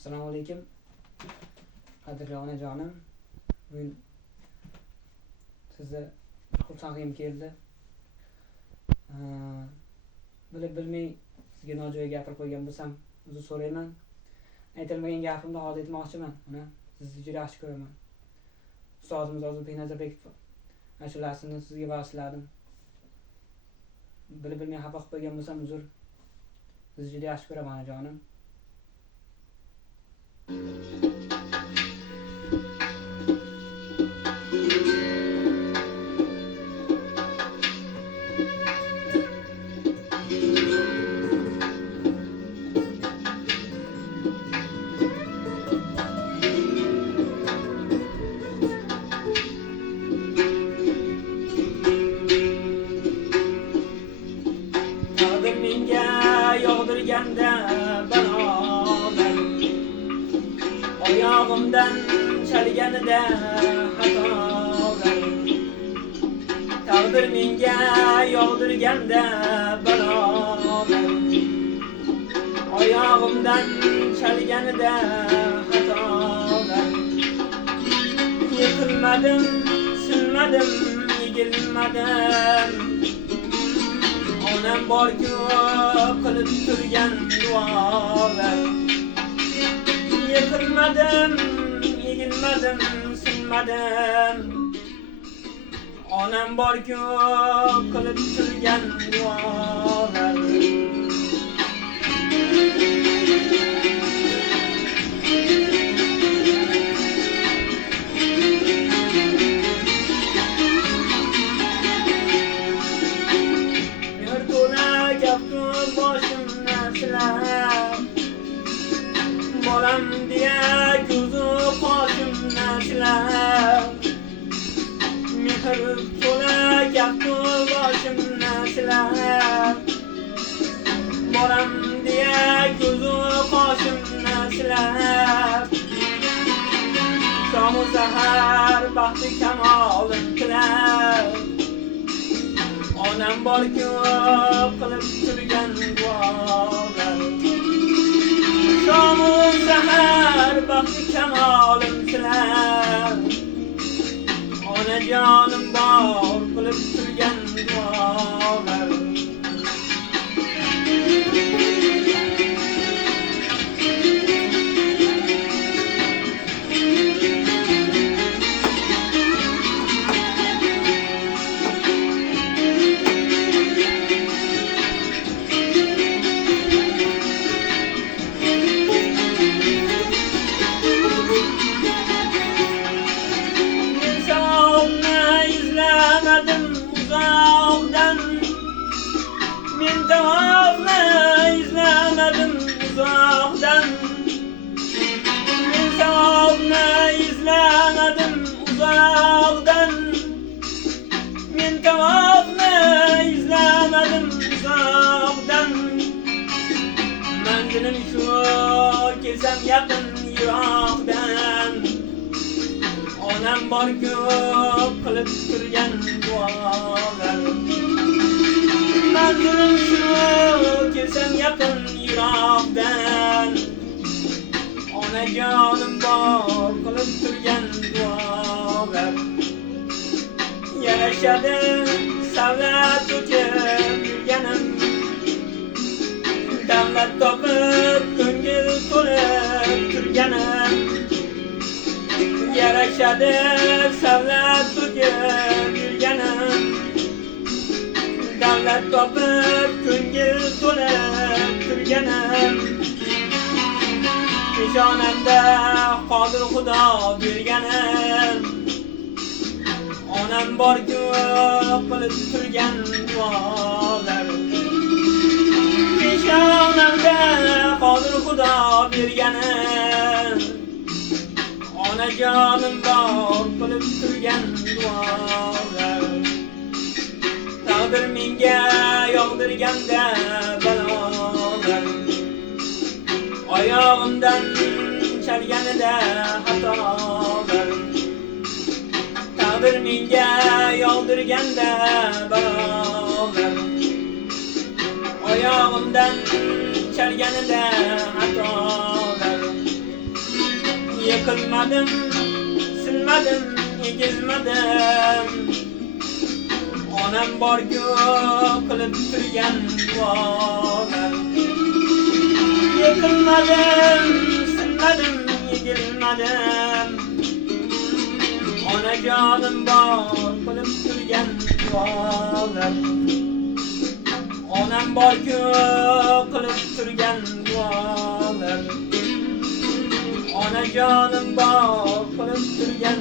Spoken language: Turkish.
Assalomu alaykum. Qadrli onajonim. Bugun sizni xursandligim keldi. Bilib-bilmay sizga nojo'ya gapirib qo'ygan bo'lsam, uzr so'rayman. Aytilmagan gapimni hozir aytmoqchiman. Mana sizni juda yaxshi ko'raman. Ustozimiz Ozodbek Nazarbekov ashulasini sizga bag'ishladim. Bilib-bilmay xafa qilib qo'ygan bo'lsam, uzr. Sizni juda yaxshi ko'raman onajonim. Taqdir menga yog'dirganda balolar, oyog'imdan chalganida xatolar. Taqdir menga yog'dirganda balolar, oyog'imdan chalganida xatolar. Yiqilmadim, sinmadim, egilmadim. Onam bor-ku qilib turgan duolar. Yiqilmadim, egilmadim, sinmadim. Onam bor-ku qilib turgan duolar. Bolam diye ko'zu qoshimni silab, mehr to'la gapni boshimni silab. Bolam diye ko'zu qoshimni silab, shomu sahar baxti kamolim tilab. Onam bor-ku qilib turgan duolar. Shomu sahar baxti kamolim tilab. Onajonim bor qilib turgan duolar. Manzilim shu, kelsam yaqin yiroqdan. Onam bor-ku qilib turgan duolar. Manzilim shu, kelsam yaqin yiroqdan. Onajonim bor qilib turgan duolar. Yarashadi savlat to'kib yurganim, davlat topib ko'ngil to'lib turganim. Yarashadi savlat to'kib yurganim, davlat topib ko'ngil to'lib turganim. Peshonamda qodir Xudo berganim. Onam bor-ku qilib turgan duolar. Peshonamda qodir Xudo berganim. Onajonim bor qilib turgan duolar. Taqdir menga yog'dirganda balolar, oyog'imdan chalganida xatolar. Taqdir menga yog'dirganda balolar, oyog'imdan chalganida xatolar. Yıkılmadım, sinmadim, egilmadim. Onam borgu qilib turgan duolar. Yıkılmadım, sinmadim, egilmadim. Onajonim bor qilib turgan duolar. Onam borgu qilib turgan duolar. Onajonim bor qilib turgan